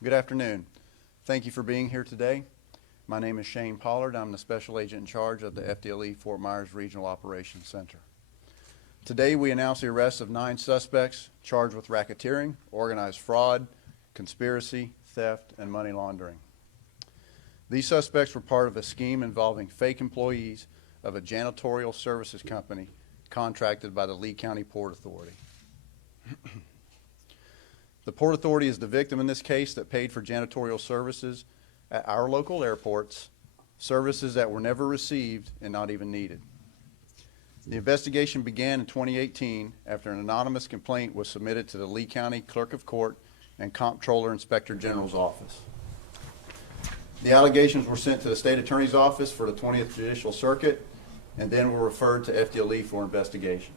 Good afternoon. Thank you for being here today. My name is Shane Pollard. I'm the Special Agent in charge of the FDLE Fort Myers Regional Operations Center. Today we announce the arrest of 9 suspects charged with racketeering, organized fraud, conspiracy, theft, and money laundering. These suspects were part of a scheme involving fake employees of a janitorial services company contracted by the Lee County Port Authority. The Port Authority is the victim in this case that paid for janitorial services at our local airports, services that were never received and not even needed. The investigation began in 2018 after an anonymous complaint was submitted to the Lee County Clerk of Court and Comptroller Inspector General's office. The allegations were sent to the State Attorney's Office for the 20th Judicial Circuit and then were referred to FDLE for investigation.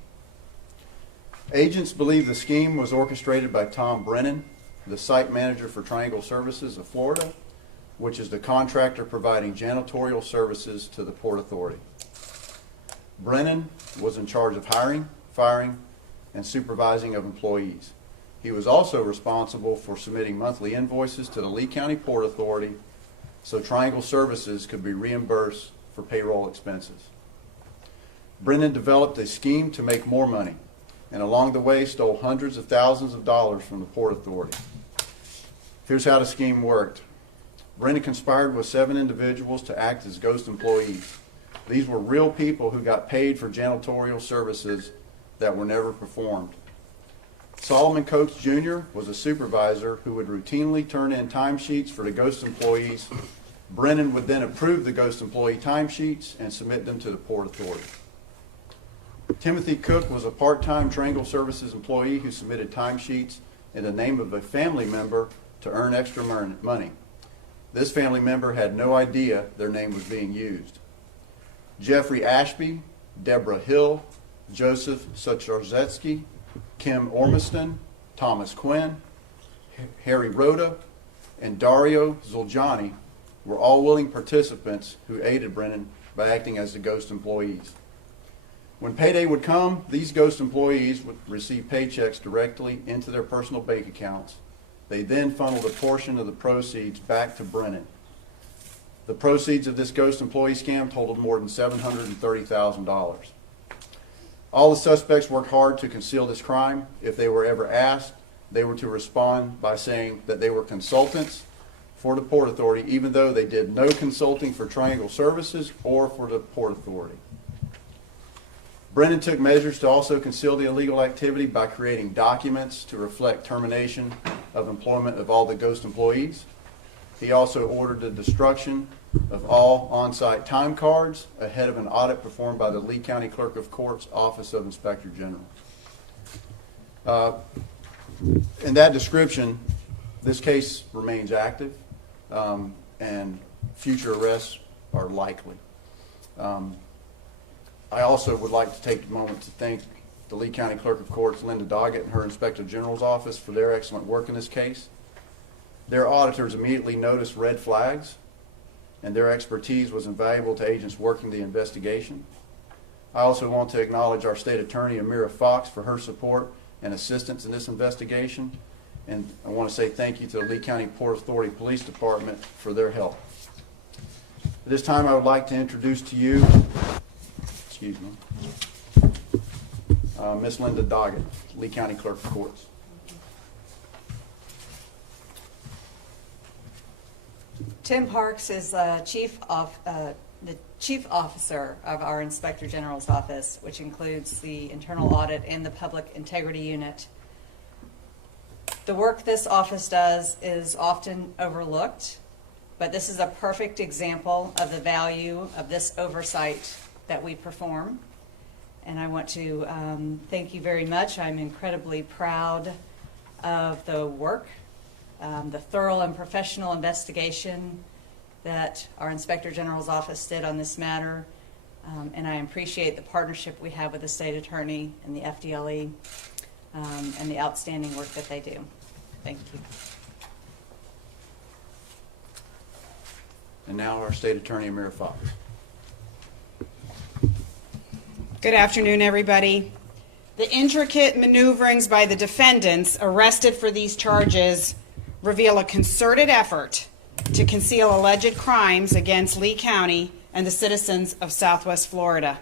Agents believe the scheme was orchestrated by Tom Brennan, the site manager for Triangle Services of Florida, which is the contractor providing janitorial services to the Port Authority. Brennan was in charge of hiring, firing, and supervising of employees. He was also responsible for submitting monthly invoices to the Lee County Port Authority so Triangle Services could be reimbursed for payroll expenses. Brennan developed a scheme to make more money, and along the way stole hundreds of thousands of dollars from the Port Authority. Here's how the scheme worked. Brennan conspired with 7 individuals to act as ghost employees. These were real people who got paid for janitorial services that were never performed. Solomon Coates Jr. was a supervisor who would routinely turn in timesheets for the ghost employees. Brennan would then approve the ghost employee timesheets and submit them to the Port Authority. Timothy Cook was a part-time Triangle Services employee who submitted timesheets in the name of a family member to earn extra money. This family member had no idea their name was being used. Jeffrey Ashby, Deborah Hill, Joseph Sucharzetsky, Kim Ormiston, Thomas Quinn, Harry Rhoda, and Dario Zuljani were all willing participants who aided Brennan by acting as the ghost employees. When payday would come, these ghost employees would receive paychecks directly into their personal bank accounts. They then funneled a portion of the proceeds back to Brennan. The proceeds of this ghost employee scam totaled more than $730,000. All the suspects worked hard to conceal this crime. If they were ever asked, they were to respond by saying that they were consultants for the Port Authority, even though they did no consulting for Triangle Services or for the Port Authority. Brennan took measures to also conceal the illegal activity by creating documents to reflect termination of employment of all the ghost employees. He also ordered the destruction of all on-site time cards ahead of an audit performed by the Lee County Clerk of Court's Office of Inspector General. In that description, this case remains active and future arrests are likely. I also would like to take a moment to thank the Lee County Clerk of Courts, Linda Doggett, and her Inspector General's office for their excellent work in this case. Their auditors immediately noticed red flags, and their expertise was invaluable to agents working the investigation. I also want to acknowledge our State Attorney, Amira Fox, for her support and assistance in this investigation, and I want to say thank you to the Lee County Port Authority Police Department for their help. At this time, I would like to introduce to you Miss Linda Doggett, Lee County Clerk of Courts. Tim Parks is the chief officer of our Inspector General's office, which includes the internal audit and the public integrity unit. The work this office does is often overlooked, but this is a perfect example of the value of this oversight that we perform. And I want to thank you very much. I'm incredibly proud of the work, the thorough and professional investigation that our Inspector General's office did on this matter. And I appreciate the partnership we have with the State Attorney and the FDLE and the outstanding work that they do. Thank you. And now our State Attorney, Amira Fox. Good afternoon, everybody. The intricate maneuverings by the defendants arrested for these charges reveal a concerted effort to conceal alleged crimes against Lee County and the citizens of Southwest Florida.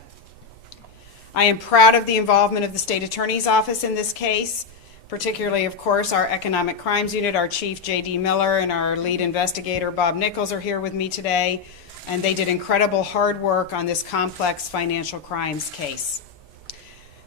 I am proud of the involvement of the State Attorney's Office in this case, particularly, of course, our Economic Crimes Unit. Our Chief, J.D. Miller, and our lead investigator, Bob Nichols, are here with me today, and they did incredible hard work on this complex financial crimes case.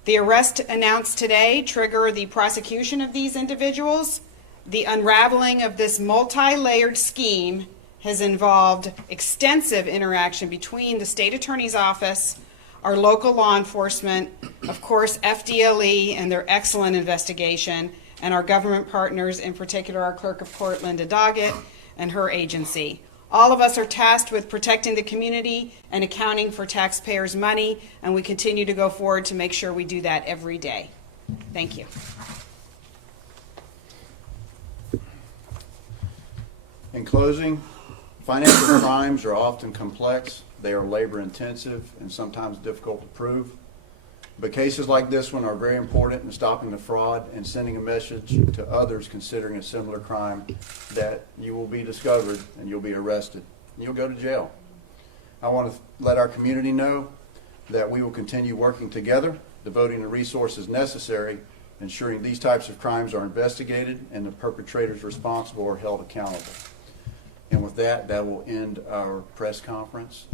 The arrest announced today triggered the prosecution of these individuals. The unraveling of this multi-layered scheme has involved extensive interaction between the State Attorney's Office, our local law enforcement, of course, FDLE and their excellent investigation, and our government partners, in particular our Clerk of Court, Linda Doggett, and her agency. All of us are tasked with protecting the community and accounting for taxpayers' money, and we continue to go forward to make sure we do that every day. Thank you. In closing, financial crimes are often complex, they are labor intensive, and sometimes difficult to prove. But cases like this one are very important in stopping the fraud and sending a message to others considering a similar crime that you will be discovered and you'll be arrested and you'll go to jail. I want to let our community know that we will continue working together, devoting the resources necessary, ensuring these types of crimes are investigated and the perpetrators responsible are held accountable. And with that, that will end our press conference.